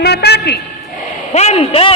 माता की वंदे।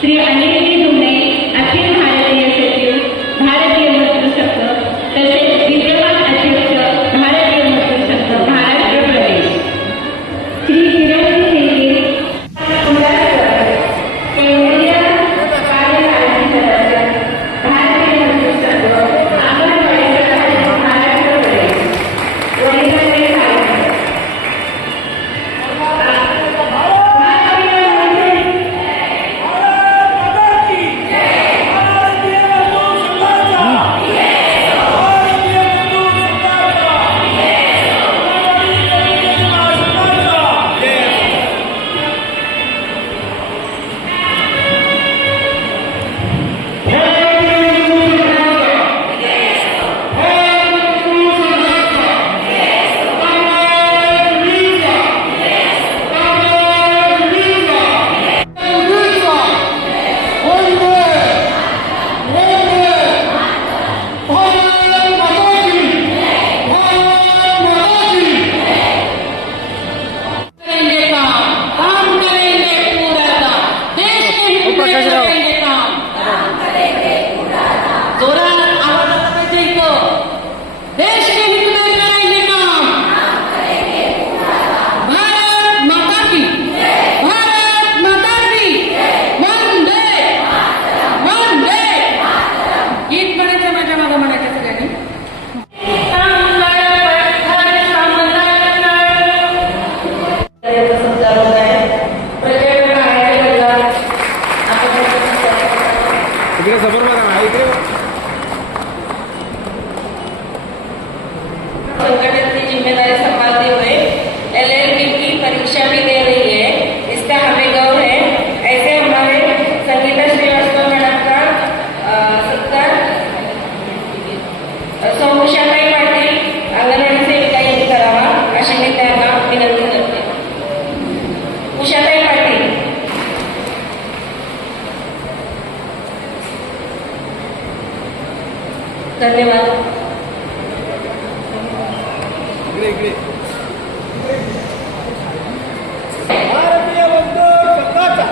श्री अनिल दुने अखिल भारतीय सचिव भारतीय मजदूर संघ तसेच विद्यमान अध्यक्ष भारतीय मजदूर संघ महाराष्ट्र प्रदेश, श्री किरण सिंगे केंद्रीय कार्यकारिणी सदस्य भारतीय मजदूर संघ अंगणवाडी महाराष्ट्र प्रदेश, वरिष्ठ संगठन की जिम्मेदारी संभालते हुए LLB की परीक्षा भी दे रही है, इसका हमें गौरव है। ऐसे हमारे संगीता श्रीवास्तव मैडम का सत्कार सौ उषाताई पाटील अंगणवाडी सेविकांनी करावा अशी मी त्यांना विनंती करते। उषाताई पाटील। धन्यवाद। भारतीय मजदूर संघाचा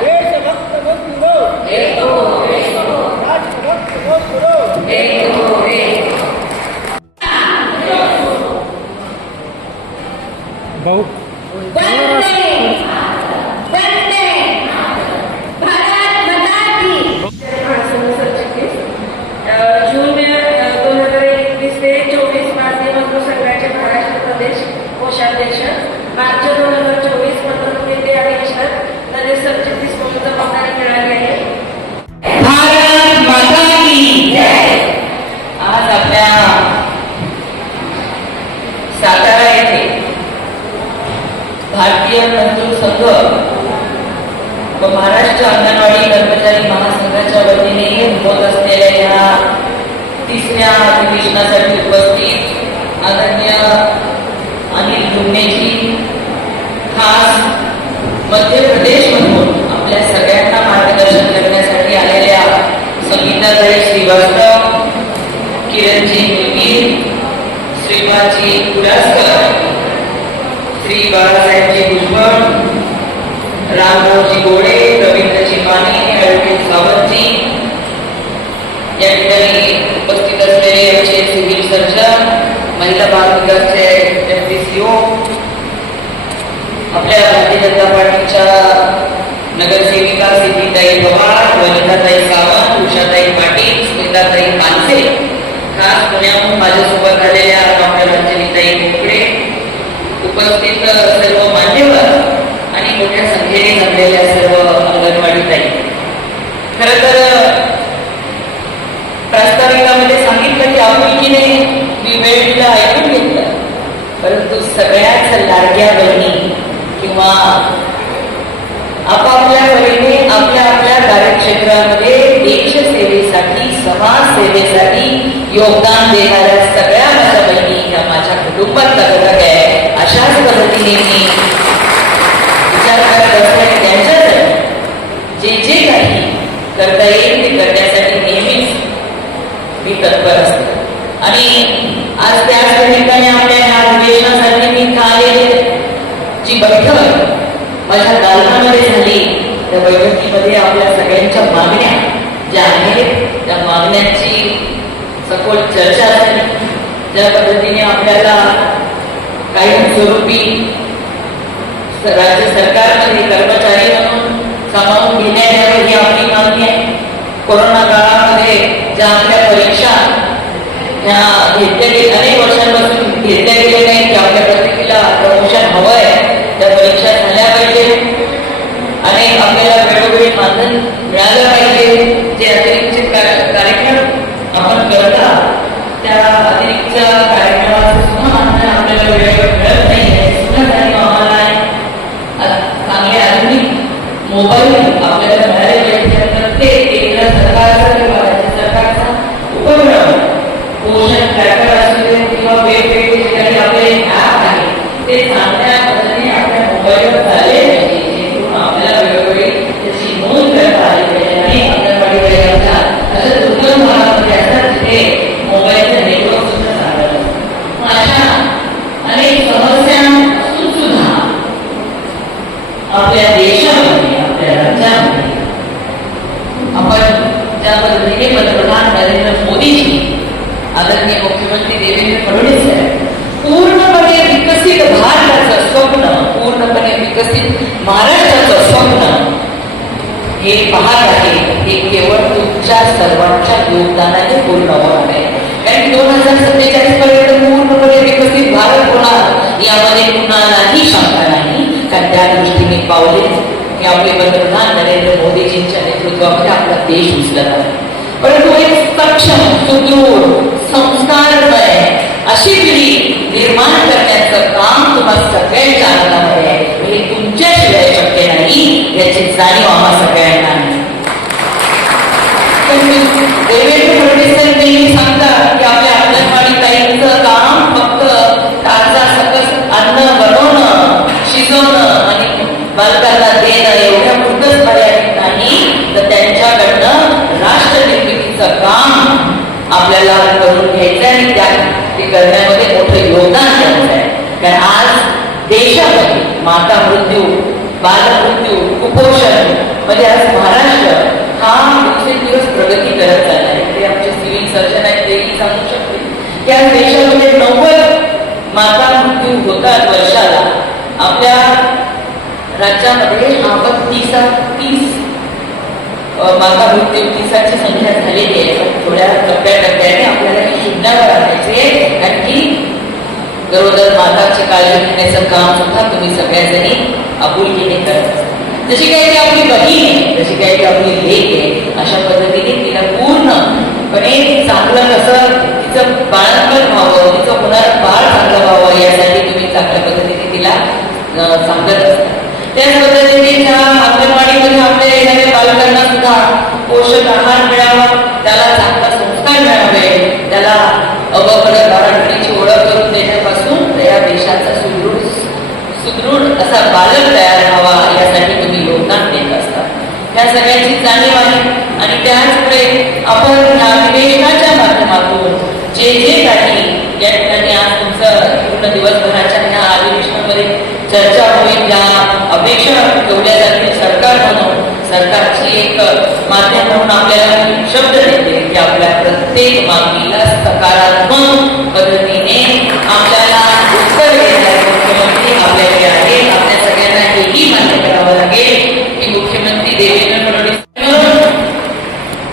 देशभक्त बंधू राष्ट्रभक्त भाऊ जून 2021 ते 24 भारतीय मजदूर संघाचे महाराष्ट्र प्रदेश कोषाध्यक्ष, मार्च 2024 पत्रकृती अधीक्षक नरेश सरचिटणीस म्हणून जबाबदारी मिळाली आहे। भारत माता की जय। आज आपल्या सातारा येथे भारतीय मजदूर संघ व महाराष्ट्र अंगणवाडी कर्मचारी महासंघाच्या वतीने होत असलेल्या या तिसऱ्या अधिवेशनासाठी उपस्थित आदरणीय अनिल दुन्नेजी खास मध्य प्रदेशमधून आपल्या सगळ्यांना मार्गदर्शन करण्यासाठी आलेल्या संगीताताई श्रीवास्तव, किरणजी मुलगी, श्रीमानजी कुडासकर, श्री बाळासाहेबजी भुजबळ, रामरावजी गोडे, रवींद्रजी माने, ॲडव्होकेट सावंतजी, या ठिकाणी उपस्थित असलेले आमचे सिव्हिल सर्जन, महिला बाल विकासचे डेप्युटी सीओ, आपल्या भारतीय जनता पार्टीच्या नगरसेविका सिद्धीताई पवार, वनिताताई सावंत, उषाताई पाटील, स्मिताताई पानसे, खास पुण्याहून माझ्यासोबत आलेल्या डॉक्टर अंजलीताई मोकळे, उपस्थित सर्व मान्यवर आणि मोठ्या संख्येने जमलेल्या सर्व अंगणवाडी ताई। खरं तर प्रास्ताविकामध्ये सांगितलं की आपुलकीने मी वेळ दिला, ऐकून घेतलं, सगळ्याच लाडक्या बहिणी किंवा आपापल्या परीने आपल्या आपल्या कार्यक्षेत्रामध्ये देशसेवेसाठी समाज सेवेसाठी योगदान देणाऱ्या सगळ्या माझ्या बहिणी ह्या माझ्या कुटुंबातला घटक आहे. अशाच पद्धतीने मी विचार करत असताना त्यांच्यासाठी जे काही करता येईल ते करण्यासाठी नेहमीच मी तत्पर असते. आणि आज त्याच ठिकाणी आपल्या ह्या अधिवेशनासाठी मी आलेले जी बैठक माझ्या दालनामध्ये झाली, त्या बैठकीमध्ये आपल्या सगळ्यांच्या मागण्या ज्या आहेत त्या मागण्यांची सखोल चर्चा झाली. ज्या पद्धतीने आपल्याला काही स्वरूपी राज्य सरकारमध्ये कर्मचारी म्हणून सामावून घेण्यात यावे ही आपली मागणी आहे. कोरोना काळामध्ये ज्या आपल्या परीक्षा ह्या घेतल्या गेल्या अनेक वर्षांपासून घेतल्या गेल्या नाही की आपल्या प्रत्येकीला प्रमोशन हवंय, त्या परीक्षा झाल्या पाहिजे आणि आपल्याला वेळोवेळी मानधन मिळालं पाहिजे. जे अतिरिक्त कार्यक्रम आपण करता त्या अतिरिक्त कार्यक्रमाचं सुद्धा मानधन आपल्याला वेळेवर मिळत नाही. सुद्धा काही आम्हाला चांगले आधुनिक मोबाईल आपल्याला मिळाले पाहिजे. प्रत्येक केंद्र सरकारचा किंवा राज्य सरकारचा उपक्रम पोषण ट्रॅकर असू दे किंवा वेगवेगळे जे काही आपले ऍप आहे ते चांगल्या पद्धतीने आपल्या मोबाईलवर झाले पाहिजे, जेणेकरून आपल्याला वेळोवेळी त्याची नोंद करता आली पाहिजे. आणि अंगणवाडी वगैरे अशा दुर्गम भागामध्ये असतात जिथे मोबाईलचं नेटवर्क सुद्धा चांगलं नसतं. अशा अनेक समस्या असून सुद्धा आपल्या देशामध्ये आपल्या राज्यामध्ये आपण ज्या पद्धतीने पंतप्रधान नरेंद्र मोदीजी आदरणीय मुख्यमंत्री देवेंद्र फडणवीस साहेब पूर्णपणे विकसित भारताचं स्वप्न, पूर्णपणे विकसित महाराष्ट्राचं स्वप्न हे पाहत आहे, हे केवळ तुमच्या सर्वांच्या योगदानाने पूर्ण होणार आहे. कारण 2047 पर्यंत पूर्णपणे विकसित भारत होणार यामध्ये कुणालाही शंका नाही. कारण त्या दृष्टीने पावले हे आपले पंतप्रधान नरेंद्र मोदीजींच्या नेतृत्वामध्ये आपला देश उचलत आहे. परंतु एक सक्षम, सुदृढ, संस्कारमय अशी पिढी निर्माण करण्याचं काम तुम्हाला सगळ्यांच्या हातामध्ये आहे. हे तुमच्याशिवाय शक्य नाही याची जाणीव आम्हा सगळ्यांना आहे. देवेंद्र फडणवीस नेहमी सांगतात की आपल्या अंगणवाडी ताईंचं काम फक्त ताजा सकस अन्न बनवणं, शिजवणं आणि बालकांना देणं एवढ्या पुरतच मर्यादित नाही, तर त्यांच्याकडनं राष्ट्र निर्मितीचं काम आपल्याला करून घ्यायचं आणि त्या ते करण्यामध्ये मोठं योगदान द्यायचं आहे. कारण आज देशामध्ये माता मृत्यू, बालमृत्यू, कुपोषण म्हणजे आज महाराष्ट्र हा दिवसेंदिवस प्रगती करत चालला आहे. ते आमचे सिव्हिल सर्जन आहेत तेही सांगू शकते की आज देशामध्ये 90 माता मृत्यू होतात वर्षाला. आपल्या राज्यामध्ये आपण 30 माता मृत्यू 30ची संख्या झालेली आहे. थोड्या टप्प्याटप्प्याने आपल्याला ही शून्यावर आणायचे. आणखी गरोदर माताची काळजी घेण्याचं काम सुद्धा तुम्ही सगळ्याजणी आपुलकीने करत असता. जशी काही ती आपली बहीण आहे, जशी काही ती आपली लेक आहे, अशा पद्धतीने तिला पूर्णपणे चांगलं कसं तिचं बाळंतपण व्हावं, तिचं होणारं बाळ चांगलं व्हावं यासाठी तुम्ही चांगल्या पद्धतीने तिला सांगत असता. त्याच पद्धतीने ज्या अंगणवाडीमध्ये आपल्या येणाऱ्या बालकांना सुद्धा पोषक आहार मिळावा, त्याला चांगला संस्कार मिळावे, त्याला अवघड बाळांची ओळख करून देण्यापासून या देशाचा सुदृढ असा बालक तयार व्हावा यासाठी तुम्ही योगदान देत असता. त्या सगळ्यांची जाणीव आहे. आणि त्याचमुळे आपण या अधिवेशनाच्या माध्यमातून जे काही या ठिकाणी आज तुमचं पूर्ण दिवसभराच्या ह्या अधिवेशनामध्ये चर्चा होईल, त्या अपेक्षा ठेवल्या जातील सरकार म्हणून, सरकारची एक माध्यम म्हणून आपल्याला शब्द देते की आपल्या प्रत्येक मागणीला सकारात्मक पद्धतीने आपल्याला उत्तर देणारे मुख्यमंत्री आपल्याकडे आहेत. आपल्या सगळ्यांना हेही मान्य करावं लागेल की मुख्यमंत्री देवेंद्र फडणवीस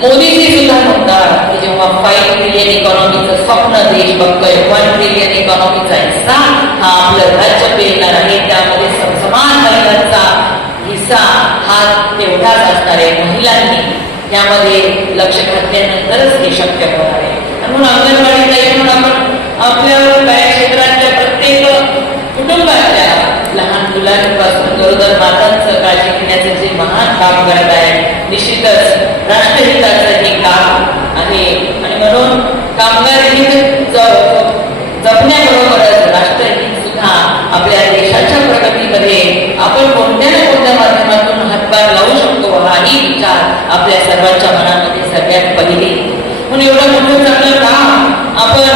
मोदीजी सुद्धा म्हणतात की जेव्हा 5 ट्रिलियन इकॉनॉमीचं स्वप्न देश बघतोय, 1 ट्रिलियन इकॉनॉमीचा हिस्सा हा आपलं राज्य पेलणार आहे, त्यामध्ये समान महिलांचा हिस्सा हा तेवढाच असणार आहे. महिलांनी त्यामध्ये लक्ष घातल्यानंतरच हे शक्य होणार आहे. म्हणून अंगणवाडी ताई म्हणून आपण आपल्या कार्यक्षेत्रातल्या प्रत्येक महिलांपासून गरोदर मातांचं काळजी घेण्याचं जे महान काम करत आहे, निश्चितच राष्ट्रहिताचं हे काम आहे. आणि म्हणून कामगार हित जपण्याबरोबरच राष्ट्रहित सुद्धा आपल्या देशाच्या प्रगतीमध्ये आपण कोणत्या ना कोणत्या माध्यमातून हातभार लावू शकतो, हाही विचार आपल्या सर्वांच्या मनामध्ये सगळ्यात पहिले. म्हणून एवढं मोठं चांगलं काम आपण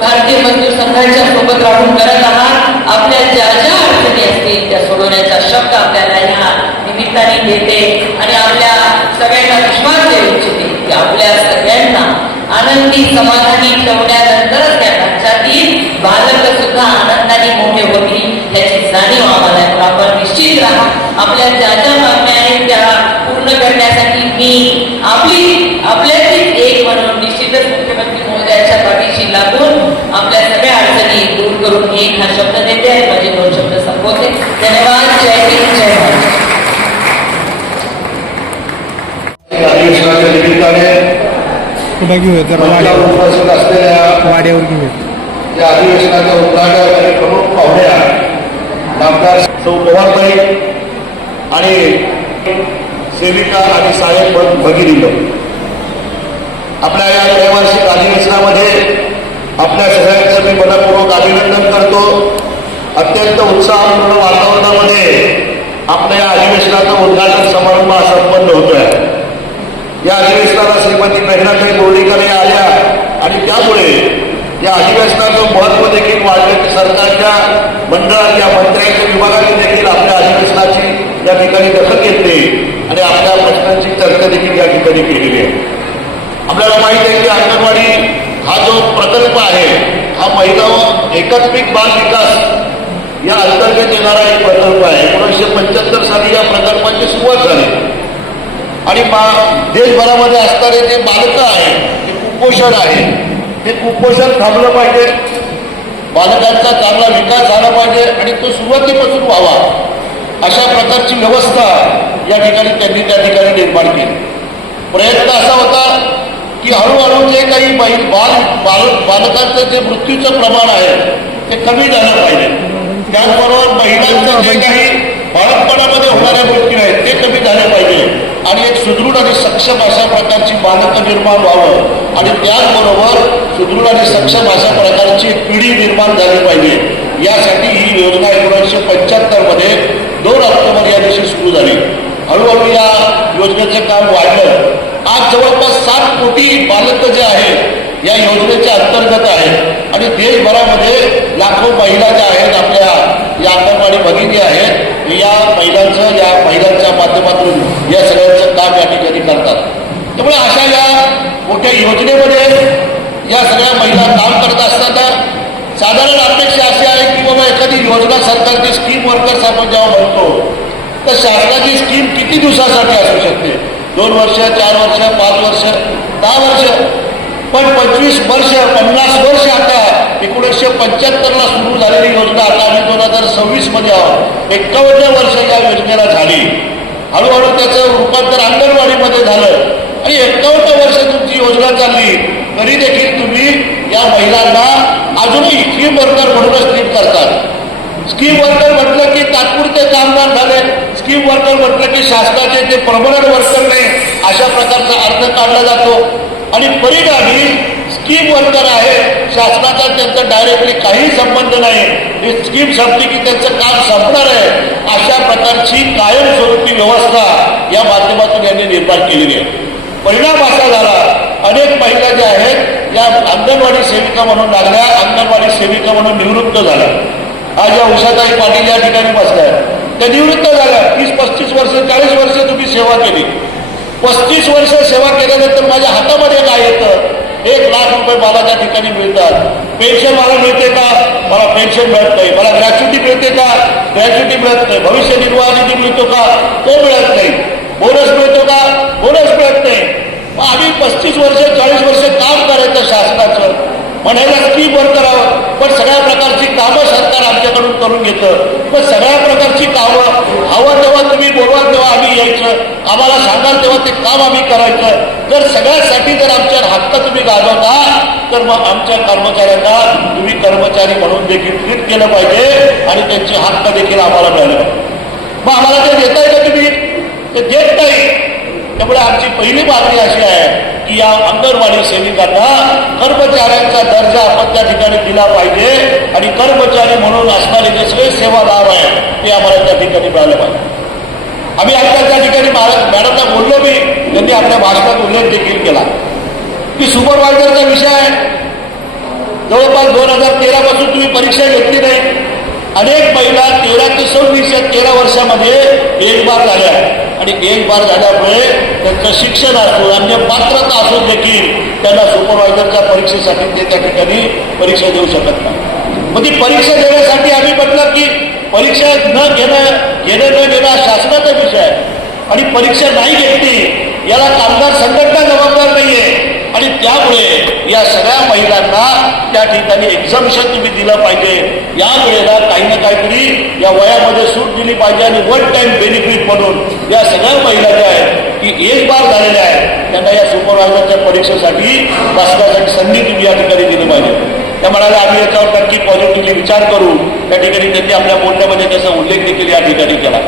भारतीय मजदूर संघाच्या सोबत राहून करत आहात. आपल्या ज्या ज्या अडचणी असतील त्या सोडवण्याचा शब्द आपल्याला या निमित्ताने देते आणि आपल्या सगळ्यांना विश्वास देऊ इच्छिते की आपल्या सगळ्यांना आनंदी समाधानी ठेवण्यानंतरच त्या राज्यातील बालक सुद्धा आनंदाने मोठे होतील याची जाणीव आम्हाला आहे. आपण निश्चित राहा. आपल्या ज्या ज्या मागण्या आहेत त्या पूर्ण करण्यासाठी मी आपल्यातील एक म्हणून निश्चितच मुख्यमंत्री महोदयाच्या पाठीशी लागून आपल्या सगळ्या अडचणी दूर करून एक हा शब्द देते आणि माझे 2 शब्द संपवते. धन्यवाद. जय हिंद, जय महाराष्ट्र. अधिवेशनाच्या निमित्ताने उपस्थित असलेल्या या अधिवेशनाच्या उद्घाटनाचे प्रमुख पाहुण्या नामदार सौ पवारताई आणि सेविका आणि सहाय्यक भगिनी, आपल्या या त्रैवार्षिक अधिवेशनामध्ये आपल्या सगळ्यांचं मी मनपूर्वक अभिनंदन करतो. अत्यंत उत्साहपूर्ण वातावरणामध्ये आपल्या या अधिवेशनाचा उद्घाटन समारंभ संपन्न होतोय. या अधिवेशनाला श्रीमती प्रेरणाताई बोर्डीकर या आल्या आणि त्यामुळे या अधिवेशनाचं महत्व देखील वाढलं की सरकारच्या मंडळाच्या मंत्र्यांच्या विभागाने देखील आपल्या अधिवेशनाची या ठिकाणी दखल घेतली आणि आपल्या प्रश्नांची चर्चा देखील या ठिकाणी केलेली आहे. आपल्याला माहित आहे की अंगणवाडी हा जो प्रकल्प आहे हा महिला एकात्मिक बाल विकास या अंतर्गत येणारा एक प्रकल्प आहे. 1975 साली या प्रकल्पाची सुरुवात झाली आणि देशभरामध्ये असणारे जे बालकं आहेत, ते कुपोषण आहे, हे कुपोषण थांबलं पाहिजे, बालकांचा चांगला विकास झाला पाहिजे आणि तो सुरुवातीपासून व्हावा अशा प्रकारची व्यवस्था या ठिकाणी त्यांनी त्या ठिकाणी निर्माण केली. प्रयत्न असा होता की हळूहळू जे काही बालकांचं जे मृत्यूचं प्रमाण आहे ते कमी झालं पाहिजे. त्याचबरोबर महिलांचं जे काही बाळकपणामध्ये होणाऱ्या गोष्टी आहेत ते कमी झाले पाहिजे आणि एक सुदृढ आणि सक्षम अशा प्रकारची बालकं निर्माण व्हावं आणि त्याचबरोबर सुदृढ आणि सक्षम अशा प्रकारची पिढी निर्माण झाली पाहिजे. यासाठी ही योजना 1975 मध्ये 2 ऑक्टोबर या दिवशी सुरू झाली. हळूहळू या योजनेचं काम वाढलं. आज जवळपास 7 कोटी बालकं जे आहेत या योजनेच्या अंतर्गत आहेत आणि देशभरामध्ये लाखो महिला ज्या आहेत आपल्या या अंगणवाडी भगिनी आहेत या महिलांच्या माध्यमातून या सगळ्यांचं काम या ठिकाणी करतात. त्यामुळे अशा या मोठ्या योजनेमध्ये या सगळ्या महिला काम करत असताना साधारण अपेक्षा अशी आहे की बाबा एखादी योजना सरकारची स्कीम वर्कर्स आपण जेव्हा म्हणतो तर शासनाची स्कीम किती दिवसासाठी असू शकते? 2 वर्ष, 4 वर्ष, 5 वर्ष, 10 वर्ष, पण 25 वर्ष, 50 वर्ष आता 1975ला सुरू झालेली योजना आता आम्ही 2026 मध्ये आहोत. 51 वर्ष या योजनेला झाली. हळूहळू त्याचं रूपांतर अंगणवाडीमध्ये झालं आणि 51 वर्ष तुमची योजना चालली तरी देखील तुम्ही या महिलांना अजूनही स्कीम वर्कर म्हणूनच ट्रीट करतात. स्कीम वर्कर म्हटलं की तात्पुरते कामगार झाले, स्कीम वर्कर म्हटलं की शासनाचे ते परमनंट वर्कर नाही अशा प्रकारचा अर्थ काढला जातो आणि परिणामी स्कीम वर्कर आहे शासनाचा त्यांचा डायरेक्टली काही संबंध नाही. ही स्कीम संपली की त्यांचं काम संपणार आहे अशा प्रकारची कायमस्वरूपी व्यवस्था या माध्यमातून यांनी निर्माण केलेली आहे. परिणाम असा झाला अनेक महिला ज्या आहेत या अंगणवाडी सेविका म्हणून लागल्या, अंगणवाडी सेविका म्हणून निवृत्त झाल्या. आज या उषाताई पाटील या ठिकाणी बसल्या, त्या निवृत्त झाल्या. 30-35 वर्ष 40 वर्ष तुम्ही सेवा केली. 35 वर्ष सेवा केल्यानंतर माझ्या हातामध्ये काय येतं? 1 लाख रुपये मला त्या ठिकाणी मिळतात. पेन्शन मला मिळते का? मला पेन्शन मिळत नाही. मला ग्रॅच्युटी मिळते का? ग्रॅच्युटी मिळत नाही. भविष्य निर्वाह निधी मिळतो का? तो मिळत नाही. बोनस मिळतो का? बोनस मिळत नाही. आम्ही 35 वर्ष 40 वर्ष काम करायचं शासनाचं, म्हणायला स्कीम वर्कर आहोत, पण सगळ्या प्रकारची कामं सरकार आमच्याकडून करून घेतं. पण सगळ्या प्रकारची कामं हवं तेव्हा तुम्ही बोलवा तेव्हा आम्ही यायचं, आम्हाला सांगाल तेव्हा ते काम आम्ही करायचं. जर सगळ्यासाठी जर आमच्यावर हक्क तुम्ही गाजवता तर मग आमच्या कर्मचाऱ्यांना तुम्ही कर्मचारी म्हणून देखील ट्रीट केलं पाहिजे आणि त्यांचे हक्क देखील आम्हाला मिळाले पाहिजे. मग आम्हाला ते देताय का तुम्ही? ते देत नाही. त्यामुळे आमची पहिली मागणी अशी आहे की या अंगणवाडी सेविकांना कर्मचाऱ्यांचा दर्जा आपण त्या ठिकाणी दिला पाहिजे आणि कर्मचारी म्हणून असणारे जे सगळे सेवादार आहेत ते आम्हाला त्या ठिकाणी मिळालं पाहिजे. आम्ही आता त्या ठिकाणी मॅडमला बोललो मी, त्यांनी आपल्या भाषणात उल्लेख देखील केला की सुपरवायझरचा विषय आहे. जवळपास 2013 पासून तुम्ही परीक्षा घेतली नाही. अनेक महिला 13 ते 26 या 13 वर्षामध्ये एक बार झाल्या आणि एक बार झाल्यामुळे त्यांचं शिक्षण असो अन्य पात्रता असून देखील त्यांना सुपरवायझरच्या परीक्षेसाठी ते त्या ठिकाणी परीक्षा देऊ शकत नाही. मग ती परीक्षा देण्यासाठी आम्ही म्हटलं की परीक्षा न घेणं हा शासनाचा विषय आहे आणि परीक्षा नाही घेतली याला कामगार संघटना जबाबदार नाहीये आणि त्यामुळे या सगळ्या महिलांना त्या ठिकाणी एक्झामिशन तुम्ही दिलं पाहिजे. या वेळेला काही ना काहीतरी या वयामध्ये सूट दिली पाहिजे आणि वन टाइम बेनिफिट म्हणून या सगळ्या महिला ज्या आहेत की एक बार झालेल्या आहेत त्यांना या सुपरवायझरच्या परीक्षेसाठी बसण्यासाठी संधी तुम्ही या ठिकाणी दिली पाहिजे. त्या म्हणाले आम्ही याच्यावर नक्की पॉझिटिव्हली विचार करू. त्या ठिकाणी त्यांनी आपल्या बोलण्यामध्ये त्याचा उल्लेख देखील या ठिकाणी केला.